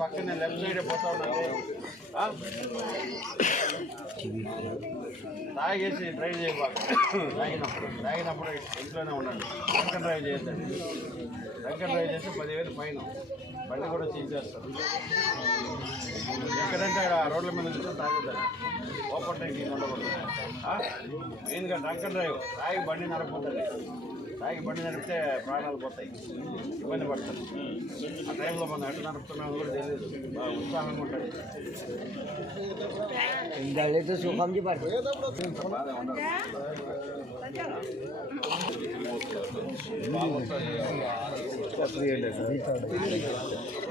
పక్కనే left side పోతా తాగేసి డ్రైవ్ చేయబాక తాగినప్పుడు తాగినప్పుడు ఇంట్లోనే ఉండండి. డ్రంక్ డ్రైవ్ చేయొద్దండి. డ్రంక్ డ్రైవ్ చేస్తే పదివేలు పైన బండి కూడా సీజ్ చేస్తారు. ఎక్కడంటే అక్కడ రోడ్ల మీద చూస్తే తాగుతారు. ఓపెన్ టైం ఉండకూడదు. మెయిన్గా డ్రంక్ డ్రైవ్. తాగి బండి నడపొద్దండి. తాగి బండి నడిపితే ప్రాణాలు పోతాయి. ఇబ్బంది పడతారు. ఆ టైంలో మనం ఎట్లా నడుపుతున్నామో కూడా తెలియదు. బాగా ఉత్సాహంగా ఉంటుంది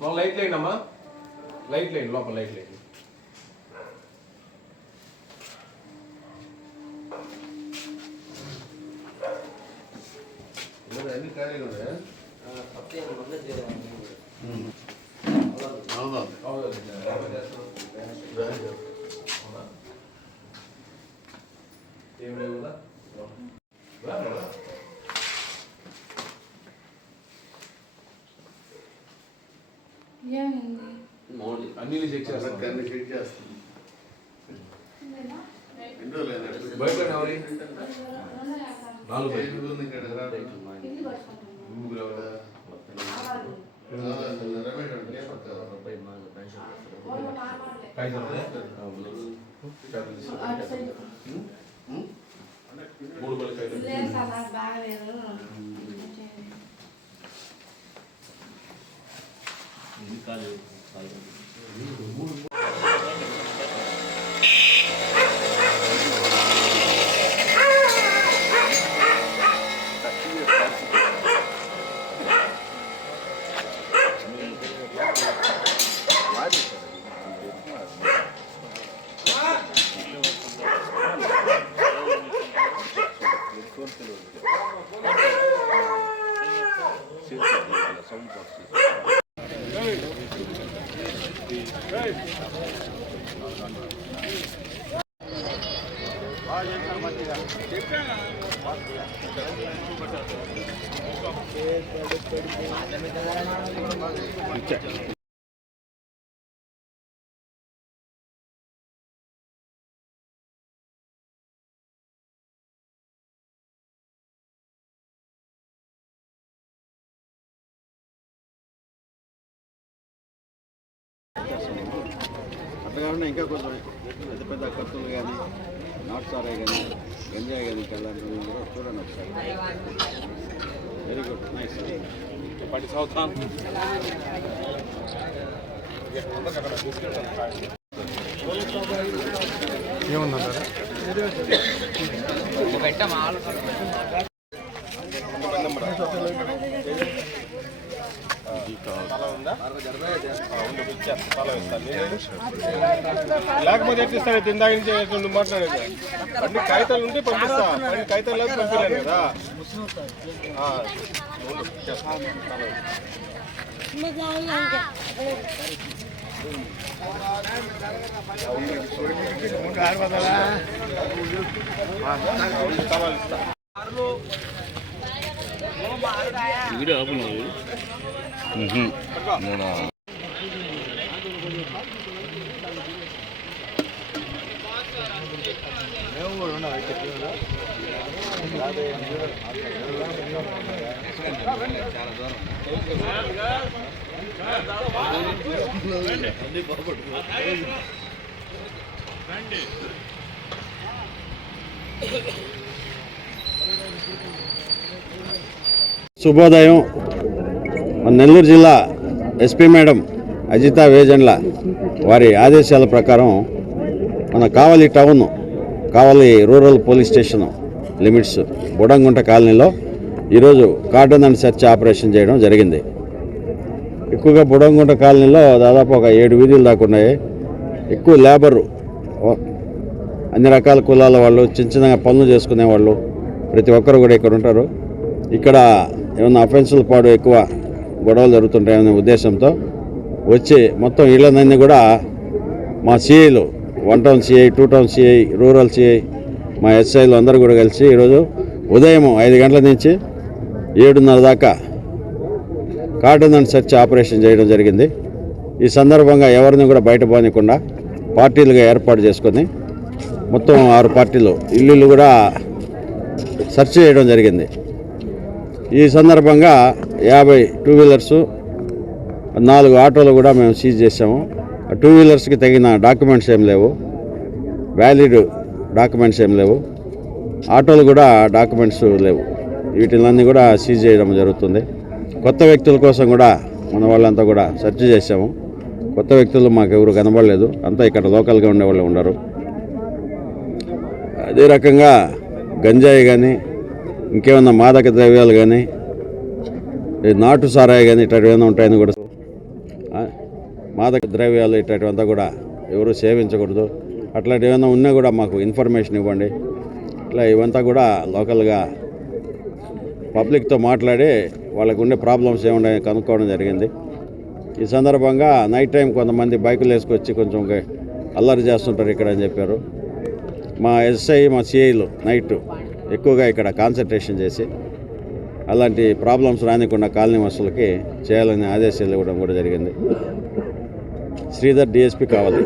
లోపల లైట్ లేండి అమ్మా లైట్ లేండి లోపల లైట్ లేండి అన్ని చెక్ చేస్తాను అన్ని చెక్ ఎన్ని? బయట ఎవరి? నాలుగు. బయట ఉంది ఇక్కడ. మూడు లేదు సార్ అట్లా కాకుండా ఇంకా కొంచెం పెద్ద పెద్ద కత్తులు కానీ నాటు సారాయి కానీ గంజాయి కానీ కళ్ళంటి కూడా చూడండి ఒకసారి. వెరీ గుడ్ నైస్ పది లేకపోతే ఎట్టిస్తాను తిందాక నుంచి నువ్వు మాట్లాడేది? అన్ని కాగితాలు ఉంటే పంపిస్తా. అన్ని కాగితాలు లేకపోతే పంపించాను కదా. ఉండు, చేస్తా. శుభోదయం నెల్లూరు జిల్లా ఎస్పీ మేడం అజిత వేజన్ల వారి ఆదేశాల ప్రకారం మన Kavali town Kavali rural police station limits Budamgunta కాలనీలో ఈరోజు కార్డన్ అండ్ సెర్చ్ ఆపరేషన్ చేయడం జరిగింది. ఎక్కువగా బుడంగుంట కాలనీలో దాదాపు ఒక ఏడు వీధులు దాకా ఉన్నాయి. ఎక్కువ లేబరు అన్ని రకాల కులాల వాళ్ళు చిన్న చిన్నగా పనులు చేసుకునే వాళ్ళు ప్రతి ఒక్కరు కూడా ఇక్కడ ఉంటారు. ఇక్కడ ఏమన్నా అఫెన్సుల పాడు ఎక్కువ గొడవలు జరుగుతుంటాయనే ఉద్దేశంతో వచ్చి మొత్తం ఇళ్ళనన్నీ కూడా మా సిఐలు one town CI two town CI rural CI మా ఎస్ఐలు అందరూ కూడా కలిసి ఈరోజు ఉదయం ఐదు గంటల నుంచి ఏడున్నర దాకా కార్డన్ అండ్ సెర్చ్ ఆపరేషన్ చేయడం జరిగింది. ఈ సందర్భంగా ఎవరిని కూడా బయట పోనీయకుండా పార్టీలుగా ఏర్పాటు చేసుకొని మొత్తం ఆరు పార్టీలు ఇల్లు కూడా సెర్చ్ చేయడం జరిగింది. ఈ సందర్భంగా యాభై టూ వీలర్సు నాలుగు ఆటోలు కూడా మేము సీజ్ చేసాము ఆ టూ వీలర్స్కి తగిన డాక్యుమెంట్స్ ఏం లేవు. వ్యాలిడ్ డాక్యుమెంట్స్ ఏం లేవు. ఆటోలు కూడా డాక్యుమెంట్స్ లేవు. వీటిలన్నీ కూడా సీజ్ చేయడం జరుగుతుంది. కొత్త వ్యక్తుల కోసం కూడా మన వాళ్ళంతా కూడా సెర్చ్ చేసాము కొత్త వ్యక్తులు మాకు ఎవరు కనబడలేదు. అంతా ఇక్కడ లోకల్గా ఉండేవాళ్ళు ఉండరు. అదే రకంగా గంజాయి కానీ ఇంకేమన్నా మాదక ద్రవ్యాలు కానీ నాటు సారాయి కానీ ఇట్లాంటివి ఏమైనా ఉంటాయని కూడా మాదక ద్రవ్యాలు ఇట్లాంటివంతా కూడా ఎవరు సేవించకూడదు. అట్లాంటివి ఏమైనా ఉన్నా కూడా మాకు ఇన్ఫర్మేషన్ ఇవ్వండి. ఇట్లా ఇవంతా కూడా లోకల్గా పబ్లిక్తో మాట్లాడి వాళ్ళకు ఉండే ప్రాబ్లమ్స్ ఏమున్నాయో కనుక్కోవడం జరిగింది. ఈ సందర్భంగా నైట్ టైం కొంతమంది బైకులు వేసుకొచ్చి కొంచెం అల్లరి చేస్తుంటారు ఇక్కడ అని చెప్పారు. మా ఎస్ఐ మా సిఐలు నైట్ ఎక్కువగా ఇక్కడ కాన్సన్ట్రేషన్ చేసి అలాంటి ప్రాబ్లమ్స్ రానికుండా కాలనీ వస్తువులకి చేయాలని ఆదేశాలు ఇవ్వడం కూడా జరిగింది. శ్రీధర్ డిఎస్పి కావాలి.